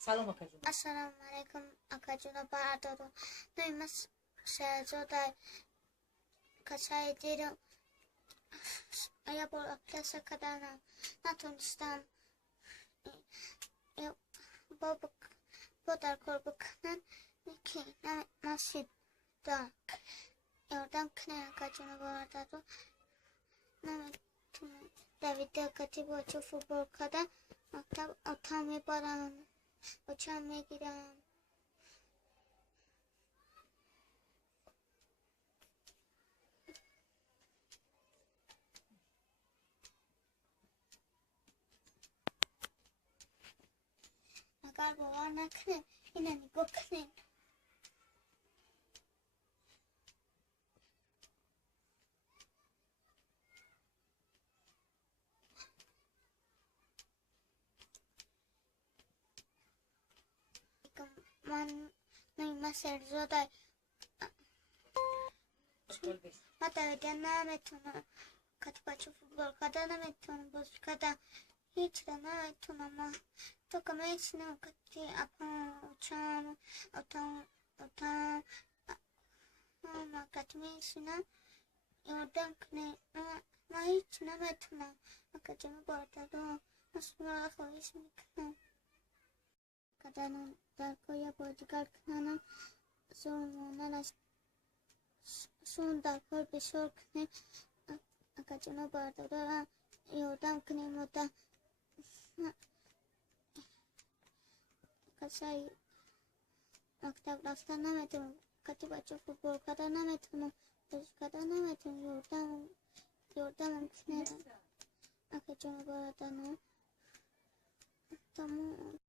سلام akacığım. Assalamu alaikum akajuna baradaro. No imas shahzoda kasaidiru. Ayabor aplasa kadana. Natunistan. Bobuk bodar korbukanan. Niki nasid da. Yordam kne akajuna baradaro. Namet David katibu açı futbol kada. Maktab atami paran. Uçağım میگیرم اگر باور نکنه اینو نگاه کنین من نمیشه زوده ما دیگه نمیتونم کتی بچه فوتبال کده نمیتونم بازی کده هیچ رو نمیتونم تو که میشنم کتی اپا اتام ما کتی میشنم یادم کنه ما هیچ نمیتونم اگه جمع بارده رو مسئول خواهیش میکنم کدنم در پای بازیگر کنم زورمانش سون در پای بسیار کنه اگه جنو بردارم یادم کنه مدام کسی مکتب رفتن نمیتونم کتی بچه فوتبال کردن نمیتونم بازی کردن نمیتونم یادم کنه اگه جنو بردارم تمام